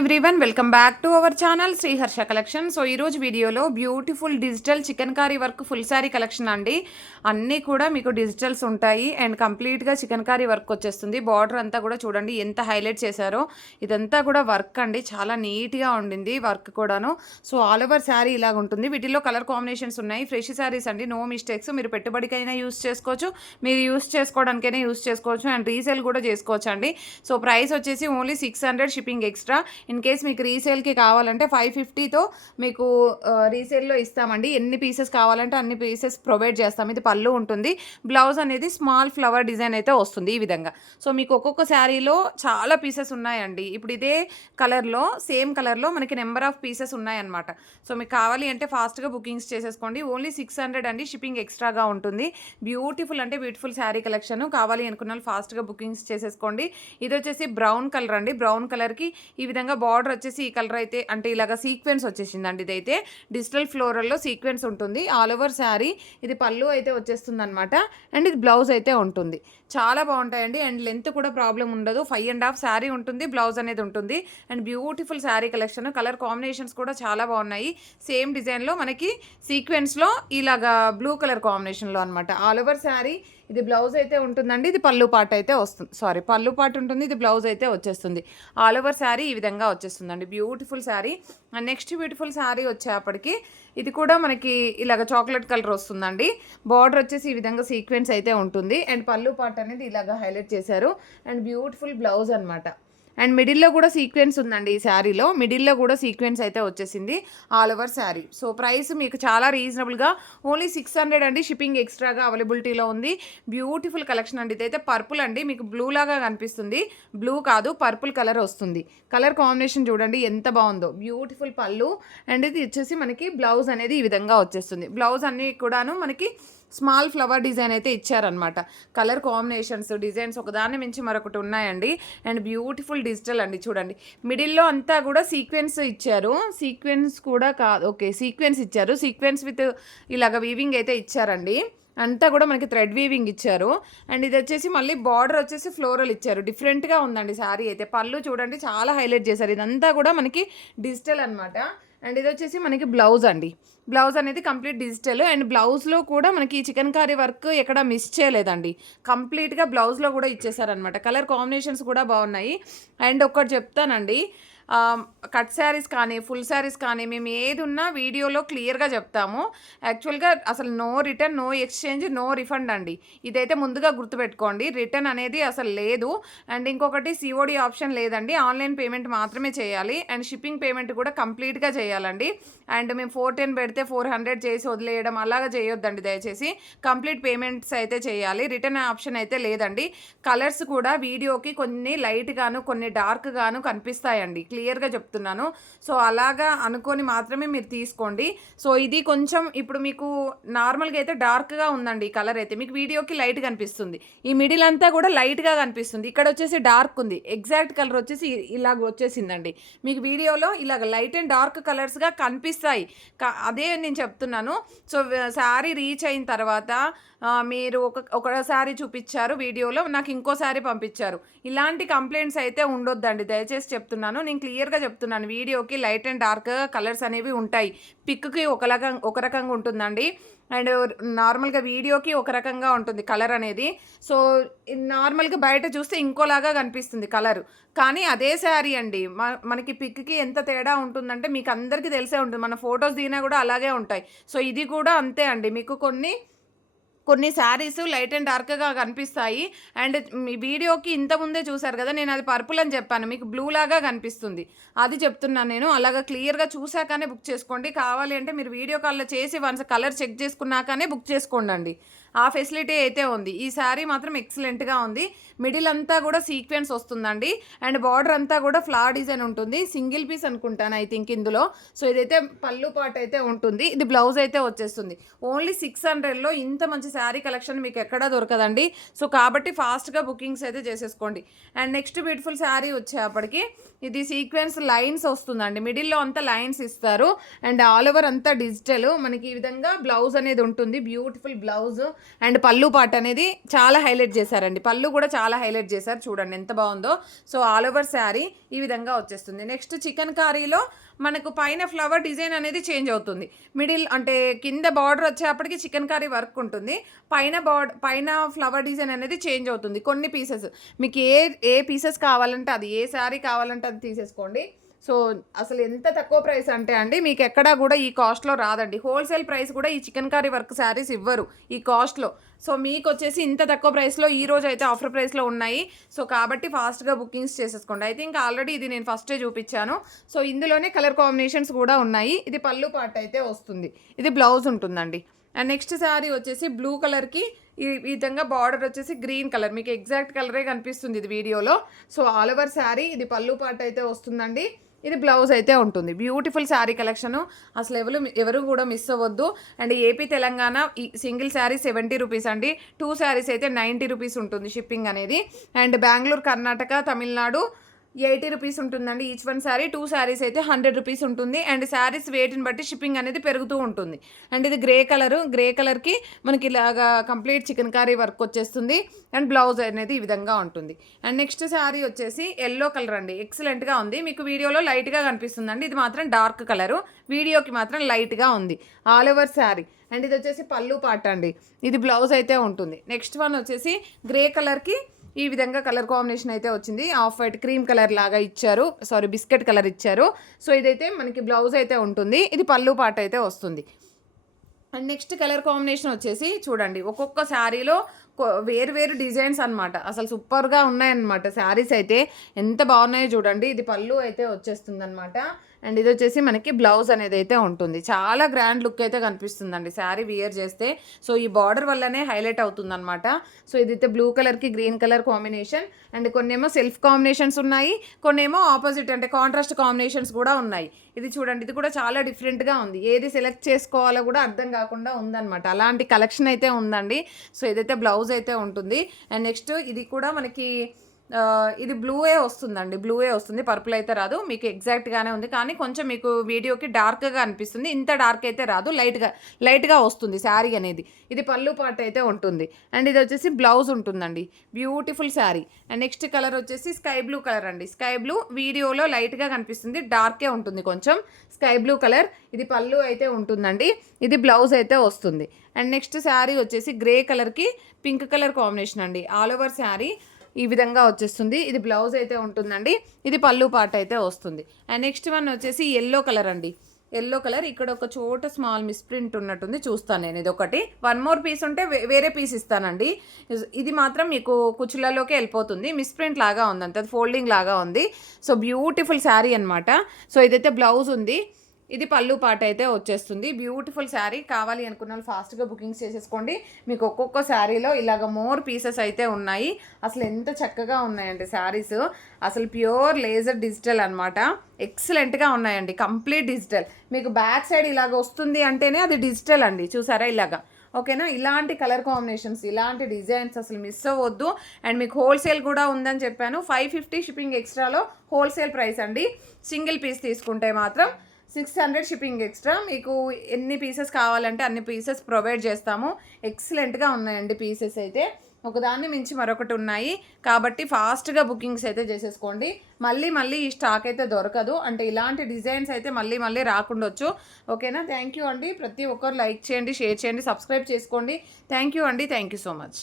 Everyone, welcome back to our channel Sri Harsha collection. So ఈరోజు వీడియోలో beautiful digital chikankari work full sari collection అండి. అన్నీ కూడా మీకు డిజిటల్స్ ఉంటాయి అండ్ కంప్లీట్గా చికెన్ కారీ వర్క్ వచ్చేస్తుంది. బార్డర్ అంతా కూడా చూడండి ఎంత హైలైట్ చేశారో. ఇదంతా కూడా వర్క్ అండి, చాలా నీట్గా ఉండింది వర్క్ కూడాను. సో ఆల్ ఓవర్ శారీ ఇలాగ ఉంటుంది. వీటిలో కలర్ కాంబినేషన్స్ ఉన్నాయి. ఫ్రెష్ శారీస్ అండి, నో మిస్టేక్స్. మీరు పెట్టుబడికైనా యూస్ చేసుకోవచ్చు, మీరు యూస్ చేసుకోవడానికైనా యూస్ చేసుకోవచ్చు అండ్ రీసేల్ కూడా చేసుకోవచ్చు అండి. సో ప్రైస్ వచ్చేసి only 600 shipping extra. In case మీకు రీసేల్కి కావాలంటే 550తో మీకు రీసేల్లో ఇస్తామండి. ఎన్ని పీసెస్ కావాలంటే అన్ని పీసెస్ ప్రొవైడ్ చేస్తాం. ఇది పళ్ళు ఉంటుంది. బ్లౌజ్ అనేది స్మాల్ ఫ్లవర్ డిజైన్ అయితే వస్తుంది ఈ విధంగా. సో మీకు ఒక్కొక్క శారీలో చాలా పీసెస్ ఉన్నాయండి. ఇప్పుడు ఇదే కలర్లో, సేమ్ కలర్లో మనకి నెంబర్ ఆఫ్ పీసెస్ ఉన్నాయన్నమాట. సో మీకు కావాలి అంటే ఫాస్ట్గా బుకింగ్స్ చేసేసుకోండి. ఓన్లీ 600 అండి, షిప్పింగ్ ఎక్స్ట్రాగా ఉంటుంది. బ్యూటిఫుల్ అంటే బ్యూటిఫుల్ శారీ కలెక్షన్. కావాలి అనుకున్న వాళ్ళు ఫాస్ట్గా బుకింగ్స్ చేసేసుకోండి. ఇది వచ్చేసి బ్రౌన్ కలర్ అండి. బ్రౌన్ కలర్కి ఈ విధంగా బార్డర్ వచ్చేసి ఈ కలర్ అయితే అంటే ఇలాగ సీక్వెన్స్ వచ్చేసిందండి. ఇదైతే డిజిటల్ ఫ్లోరల్లో సీక్వెన్స్ ఉంటుంది ఆల్ ఓవర్ శారీ. ఇది పళ్ళు అయితే వచ్చేస్తుంది అనమాట అండ్ ఇది బ్లౌజ్ అయితే ఉంటుంది. చాలా బాగుంటాయండి అండ్ లెంత్ కూడా ప్రాబ్లం ఉండదు. 5.5 శారీ ఉంటుంది, బ్లౌజ్ అనేది ఉంటుంది and beautiful sari collection. Colour combinations కూడా చాలా బాగున్నాయి. సేమ్ డిజైన్లో మనకి సీక్వెన్స్లో ఇలాగా బ్లూ కలర్ కాంబినేషన్లో అనమాట ఆల్ ఓవర్ శారీ. ఇది బ్లౌజ్ అయితే ఉంటుందండి, ఇది పళ్ళు పాట అయితే వస్తుంది. సారీ, పళ్ళు పాట ఉంటుంది, ఇది బ్లౌజ్ అయితే వచ్చేస్తుంది. ఆల్ ఓవర్ శారీ ఈ విధంగా వచ్చేస్తుందండి. Beautiful sari. And next beautiful sari వచ్చేప్పటికి ఇది కూడా మనకి ఇలాగ చాక్లెట్ కలర్ వస్తుందండి. బార్డర్ వచ్చేసి ఈ విధంగా సీక్వెన్స్ అయితే ఉంటుంది అండ్ పళ్ళు పాట అనేది ఇలాగ హైలైట్ చేశారు అండ్ బ్యూటిఫుల్ బ్లౌజ్ అనమాట. అండ్ మిడిల్లో కూడా సీక్వెన్స్ ఉందండి. ఈ శారీలో మిడిల్లో కూడా సీక్వెన్స్ అయితే వచ్చేసింది all over sari. So price మీకు చాలా రీజనబుల్గా ఓన్లీ 600 అండి, షిప్పింగ్ ఎక్స్ట్రాగా అవైలబిలిటీలో ఉంది. బ్యూటిఫుల్ కలెక్షన్ అండి. ఇదైతే పర్పుల్ అండి, మీకు బ్లూ లాగా కనిపిస్తుంది. బ్లూ కాదు, పర్పుల్ కలర్ వస్తుంది. కలర్ కాంబినేషన్ చూడండి ఎంత బాగుందో. బ్యూటిఫుల్ పళ్ళు అండ్ ఇది వచ్చేసి మనకి బ్లౌజ్ అనేది ఈ విధంగా వచ్చేస్తుంది. బ్లౌజ్ అన్నీ కూడాను మనకి స్మాల్ ఫ్లవర్ డిజైన్ అయితే ఇచ్చారనమాట. కలర్ కాంబినేషన్స్, డిజైన్స్ ఒకదాన్ని మించి మరొకటి ఉన్నాయండి అండ్ బ్యూటిఫుల్ డిజిటల్ అండి. చూడండి మిడిల్లో అంతా కూడా సీక్వెన్స్ ఇచ్చారు. సీక్వెన్స్ కూడా కాదు, ఓకే సీక్వెన్స్ ఇచ్చారు. సీక్వెన్స్ విత్ ఇలాగ వీవింగ్ అయితే ఇచ్చారండి. అంతా కూడా మనకి థ్రెడ్ వీవింగ్ ఇచ్చారు అండ్ ఇది వచ్చేసి మళ్ళీ బార్డర్ వచ్చేసి ఫ్లోరల్ ఇచ్చారు. డిఫరెంట్గా ఉందండి శారీ అయితే. పళ్ళు చూడండి చాలా హైలైట్ చేశారు. ఇదంతా కూడా మనకి డిజిటల్ అనమాట అండ్ ఇది వచ్చేసి మనకి బ్లౌజ్ అండి. బ్లౌజ్ అనేది కంప్లీట్ డిజిటల్ అండ్ బ్లౌజ్లో కూడా మనకి చికెన్ కారీ వర్క్ ఎక్కడ మిస్ చేయలేదండి. కంప్లీట్గా బ్లౌజ్లో కూడా ఇచ్చేసారనమాట. కలర్ కాంబినేషన్స్ కూడా బాగున్నాయి అండ్ ఒక్కటి చెప్తానండి, కట్ శారీస్ కానీ ఫుల్ శారీస్ కానీ మేము ఏది ఉన్నా వీడియోలో క్లియర్గా చెప్తాము. యాక్చువల్గా అసలు no return, no exchange, no refund అండి. ఇదైతే ముందుగా గుర్తుపెట్టుకోండి. రిటర్న్ అనేది అసలు లేదు అండ్ ఇంకొకటి సిఓడి ఆప్షన్ లేదండి. ఆన్లైన్ పేమెంట్ మాత్రమే చేయాలి అండ్ షిప్పింగ్ పేమెంట్ కూడా కంప్లీట్గా చేయాలండి. అండ్ మేము 410 పెడితే 400 చేసి వదిలేయడం అలాగా చేయొద్దండి దయచేసి. కంప్లీట్ పేమెంట్స్ అయితే చేయాలి. రిటర్న్ ఆప్షన్ అయితే లేదండి. కలర్స్ కూడా వీడియోకి కొన్ని లైట్గాను కొన్ని డార్క్గాను కనిపిస్తాయండి, క్లియర్గా చెప్తున్నాను. సో అలాగా అనుకొని మాత్రమే మీరు తీసుకోండి. సో ఇది కొంచెం ఇప్పుడు మీకు నార్మల్గా అయితే డార్క్గా ఉందండి ఈ కలర్ అయితే, మీకు వీడియోకి లైట్ కనిపిస్తుంది. ఈ మిడిల్ అంతా కూడా లైట్గా కనిపిస్తుంది, ఇక్కడ వచ్చేసి డార్క్ ఉంది. ఎగ్జాక్ట్ కలర్ వచ్చేసి ఇలాగ వచ్చేసిందండి. మీకు వీడియోలో ఇలాగ లైట్ అండ్ డార్క్ కలర్స్గా కనిపిస్తాయి. అదే నేను చెప్తున్నాను. సో శారీ రీచ్ అయిన తర్వాత మీరు ఒక శారీ చూపించారు వీడియోలో, నాకు ఇంకో శారీ పంపించారు. ఇలాంటి కంప్లైంట్స్ అయితే ఉండొద్దండి దయచేసి చెప్తున్నాను. నేను క్లియర్గా చెప్తున్నాను. వీడియోకి లైట్ అండ్ డార్క్ కలర్స్ అనేవి ఉంటాయి. పిక్కి ఒక రకంగా ఉంటుందండి అండ్ నార్మల్గా వీడియోకి ఒక రకంగా ఉంటుంది కలర్ అనేది. సో నార్మల్గా బయట చూస్తే ఇంకోలాగా కనిపిస్తుంది కలరు, కానీ అదే శారీ అండి. మనకి పిక్కి ఎంత తేడా ఉంటుందంటే మీకు అందరికీ తెలిసే ఉంటుంది. మన ఫొటోస్ దిగినా కూడా అలాగే ఉంటాయి. సో ఇది కూడా అంతే అండి. మీకు కొన్ని శారీస్ లైట్ అండ్ డార్క్గా కనిపిస్తాయి అండ్ మీ వీడియోకి ఇంతకుముందే చూసారు కదా, నేను అది పర్పుల్ అని చెప్పాను, మీకు బ్లూ లాగా కనిపిస్తుంది. అది చెప్తున్నాను నేను. అలాగా క్లియర్గా చూసాకనే బుక్ చేసుకోండి. కావాలి అంటే మీరు వీడియో కాల్లో చేసి వన్స్ కలర్ చెక్ చేసుకున్నాకనే బుక్ చేసుకోండి. ఆ ఫెసిలిటీ అయితే ఉంది. ఈ శారీ మాత్రం ఎక్సలెంట్గా ఉంది. మిడిల్ అంతా కూడా సీక్వెన్స్ వస్తుందండి అండ్ బార్డర్ అంతా కూడా ఫ్లవర్ డిజైన్ ఉంటుంది. సింగిల్ పీస్ అనుకుంటాను ఐ థింక్ ఇందులో. సో ఇదైతే పళ్ళు పాట అయితే ఉంటుంది, ఇది బ్లౌజ్ అయితే వచ్చేస్తుంది. ఓన్లీ 600లో ఇంత మంచి శారీ కలెక్షన్ మీకు ఎక్కడా దొరకదండి. సో కాబట్టి ఫాస్ట్గా బుకింగ్స్ అయితే చేసేసుకోండి. అండ్ నెక్స్ట్ బ్యూటిఫుల్ శారీ వచ్చేప్పటికి ఇది సీక్వెన్స్ లైన్స్ వస్తుందండి. మిడిల్లో అంతా లైన్స్ ఇస్తారు అండ్ ఆల్ ఓవర్ అంతా డిజిటల్. మనకి ఈ విధంగా బ్లౌజ్ అనేది ఉంటుంది. బ్యూటిఫుల్ బ్లౌజ్ అండ్ పళ్ళు పార్ట్ అనేది చాలా హైలైట్ చేశారండి. పళ్ళు కూడా చాలా హైలైట్ చేశారు, చూడండి ఎంత బాగుందో. సో ఆల్ ఓవర్ శారీ ఈ విధంగా వచ్చేస్తుంది. నెక్స్ట్ చికెన్ కారీలో మనకు పైన ఫ్లవర్ డిజైన్ అనేది చేంజ్ అవుతుంది. మిడిల్ అంటే కింద బార్డర్ వచ్చేప్పటికి చికెన్ కర్రీ వర్క్ ఉంటుంది, పైన ఫ్లవర్ డిజైన్ అనేది చేంజ్ అవుతుంది. కొన్ని పీసెస్ మీకు ఏ పీసెస్ కావాలంటే అది, ఏ శారీ కావాలంటే అది తీసేసుకోండి. సో అసలు ఎంత తక్కువ ప్రైస్ అంటే అండి, మీకు ఎక్కడా కూడా ఈ కాస్ట్లో రాదండి. హోల్సేల్ ప్రైస్ కూడా ఈ చికెన్ కర్రీ వర్క్ శారీస్ ఇవ్వరు ఈ కాస్ట్లో. సో మీకు వచ్చేసి ఇంత తక్కువ ప్రైస్లో ఈ రోజు అయితే ఆఫర్ ప్రైస్లో ఉన్నాయి. సో కాబట్టి ఫాస్ట్గా బుకింగ్స్ చేసేసుకోండి. ఐ థింక్ ఆల్రెడీ ఇది నేను ఫస్టే చూపించాను. సో ఇందులోనే కలర్ కాంబినేషన్స్ కూడా ఉన్నాయి. ఇది పళ్ళు పార్ట్ అయితే వస్తుంది, ఇది బ్లౌజ్ ఉంటుందండి. అండ్ నెక్స్ట్ శారీ వచ్చేసి బ్లూ కలర్కి ఈ విధంగా బార్డర్ వచ్చేసి గ్రీన్ కలర్, మీకు ఎగ్జాక్ట్ కలరే కనిపిస్తుంది ఇది వీడియోలో. సో ఆల్ ఓవర్ శారీ ఇది పళ్ళు పార్ట్ అయితే వస్తుందండి, ఇది బ్లౌజ్ అయితే ఉంటుంది. బ్యూటిఫుల్ శారీ కలెక్షను, అసలు ఎవరు కూడా మిస్ అవ్వద్దు. అండ్ ఏపీ తెలంగాణ ఈ సింగిల్ శారీ 70 రూపీస్ అండి, 2 శారీస్ అయితే 90 రూపీస్ ఉంటుంది షిప్పింగ్ అనేది. అండ్ బెంగళూరు, కర్ణాటక, తమిళనాడు 80 రూపీస్ ఉంటుందండి ఈచ్ వన్ శారీ. 2 శారీస్ అయితే 100 రూపీస్ ఉంటుంది. అండ్ శారీస్ వెయిట్ని బట్టి షిప్పింగ్ అనేది పెరుగుతూ ఉంటుంది. అండ్ ఇది గ్రే కలర్కి మనకి ఇలాగా కంప్లీట్ చికెన్ కర్రీ వర్క్ వచ్చేస్తుంది. అండ్ బ్లౌజ్ అనేది ఈ విధంగా ఉంటుంది. అండ్ నెక్స్ట్ శారీ వచ్చేసి ఎల్లో కలర్ అండి, ఎక్సలెంట్గా ఉంది. మీకు వీడియోలో లైట్గా కనిపిస్తుందండి, ఇది మాత్రం డార్క్ కలరు, వీడియోకి మాత్రం లైట్గా ఉంది. All over sari. అండ్ ఇది వచ్చేసి పళ్ళు పార్ట్ అండి, ఇది బ్లౌజ్ అయితే ఉంటుంది. నెక్స్ట్ వన్ వచ్చేసి గ్రే కలర్కి ఈ విధంగా కలర్ కాంబినేషన్ అయితే వచ్చింది. ఆఫ్ వైట్ క్రీమ్ కలర్ లాగా ఇచ్చారు, బిస్కెట్ కలర్ ఇచ్చారు. సో ఇదైతే మనకి బ్లౌజ్ అయితే ఉంటుంది, ఇది పళ్ళు పార్ట్ అయితే వస్తుంది. అండ్ నెక్స్ట్ కలర్ కాంబినేషన్ వచ్చేసి చూడండి, ఒక్కొక్క శారీలో వేరు డిజైన్స్ అనమాట. అసలు సూపర్గా ఉన్నాయన్నమాట శారీస్ అయితే, ఎంత బాగున్నాయో చూడండి. ఇది పళ్ళు అయితే వచ్చేస్తుంది అనమాట. అండ్ ఇది వచ్చేసి మనకి బ్లౌజ్ అనేది అయితే ఉంటుంది. చాలా గ్రాండ్ లుక్ అయితే కనిపిస్తుందండి శారీ వియర్ చేస్తే. సో ఈ బార్డర్ వల్లనే హైలైట్ అవుతుంది అనమాట. సో ఇదైతే బ్లూ కలర్కి గ్రీన్ కలర్ కాంబినేషన్. అండ్ కొన్ని ఏమో సెల్ఫ్ కాంబినేషన్స్ ఉన్నాయి, కొన్ని ఏమో ఆపోజిట్ అంటే కాంట్రాస్ట్ కాంబినేషన్స్ కూడా ఉన్నాయి. ఇది చూడండి, ఇది కూడా చాలా డిఫరెంట్గా ఉంది, ఏది సెలెక్ట్ చేసుకోవాలో కూడా అర్థం కాకుండా ఉందన్నమాట. అలాంటి కలెక్షన్ అయితే ఉందండి. సో ఇదైతే బ్లౌజ్ అయితే ఉంటుంది. అండ్ నెక్స్ట్ ఇది కూడా మనకి ఇది బ్లూవే వస్తుందండి, బ్లూవే వస్తుంది, పర్పుల్ అయితే రాదు. మీకు ఎగ్జాక్ట్గానే ఉంది, కానీ కొంచెం మీకు వీడియోకి డార్క్గా అనిపిస్తుంది. ఇంత డార్క్ అయితే రాదు, లైట్గా వస్తుంది శారీ అనేది. ఇది పళ్ళు పార్ట్ అయితే ఉంటుంది. అండ్ ఇది వచ్చేసి బ్లౌజ్ ఉంటుందండి. Beautiful sari. And next colour వచ్చేసి స్కై బ్లూ కలర్ అండి. స్కై బ్లూ వీడియోలో లైట్గా కనిపిస్తుంది, డార్కే ఉంటుంది కొంచెం. స్కై బ్లూ కలర్, ఇది పళ్ళు అయితే ఉంటుందండి, ఇది బ్లౌజ్ అయితే వస్తుంది. అండ్ నెక్స్ట్ శారీ వచ్చేసి గ్రే కలర్కి పింక్ కలర్ కాంబినేషన్ అండి. ఆల్ ఓవర్ శారీ ఈ విధంగా వచ్చేస్తుంది, ఇది బ్లౌజ్ అయితే ఉంటుందండి, ఇది పళ్ళు పార్ట్ అయితే వస్తుంది. అండ్ నెక్స్ట్ వన్ వచ్చేసి ఎల్లో కలర్ అండి. ఎల్లో కలర్, ఇక్కడ ఒక చోట స్మాల్ మిస్ప్రింట్ ఉన్నట్టుంది, చూస్తాను నేను. ఇది ఒకటి, 1 మోర్ పీస్ ఉంటే వేరే పీస్ ఇస్తానండి. ఇది మాత్రం మీకు కుచ్చులలోకి వెళ్ళిపోతుంది, మిస్ప్రింట్ లాగా ఉంది అంతే, ఫోల్డింగ్ లాగా ఉంది. సో బ్యూటిఫుల్ శారీ అనమాట. సో ఇదైతే బ్లౌజ్ ఉంది, ఇది పళ్ళు పార్ట్ అయితే వచ్చేస్తుంది. బ్యూటిఫుల్ శారీ, కావాలి అనుకున్న వాళ్ళు ఫాస్ట్గా బుకింగ్స్ చేసేసుకోండి. మీకు ఒక్కొక్క శారీలో ఇలాగ మోర్ పీసెస్ అయితే ఉన్నాయి. అసలు ఎంత చక్కగా ఉన్నాయండి శారీస్, అసలు ప్యూర్ లేజర్ డిజిటల్ అనమాట. ఎక్సలెంట్గా ఉన్నాయండి, కంప్లీట్ డిజిటల్. మీకు బ్యాక్ సైడ్ ఇలాగ వస్తుంది అంటేనే అది డిజిటల్ అండి, చూసారా ఇలాగా. ఓకేనా, ఇలాంటి కలర్ కాంబినేషన్స్, ఇలాంటి డిజైన్స్ అసలు మిస్ అవ్వద్దు. అండ్ మీకు హోల్సేల్ కూడా ఉందని చెప్పాను, 550 షిప్పింగ్ ఎక్స్ట్రాలో హోల్సేల్ ప్రైస్ అండి. సింగిల్ పీస్ తీసుకుంటే మాత్రం 600 షిప్పింగ్ ఎక్స్ట్రా. మీకు ఎన్ని పీసెస్ కావాలంటే అన్ని పీసెస్ ప్రొవైడ్ చేస్తాము. ఎక్సలెంట్గా ఉన్నాయండి పీసెస్ అయితే, ఒకదాన్ని మించి మరొకటి ఉన్నాయి. కాబట్టి ఫాస్ట్గా బుకింగ్స్ అయితే చేసేసుకోండి. మళ్ళీ ఈ స్టాక్ అయితే దొరకదు, అంటే ఇలాంటి డిజైన్స్ అయితే మళ్ళీ రాకుండొచ్చు. ఓకేనా, థ్యాంక్ యూ అండి. ప్రతి ఒక్కరు లైక్ చేయండి, షేర్ చేయండి, సబ్స్క్రైబ్ చేసుకోండి. థ్యాంక్ యూ అండి, థ్యాంక్ యూ సో మచ్.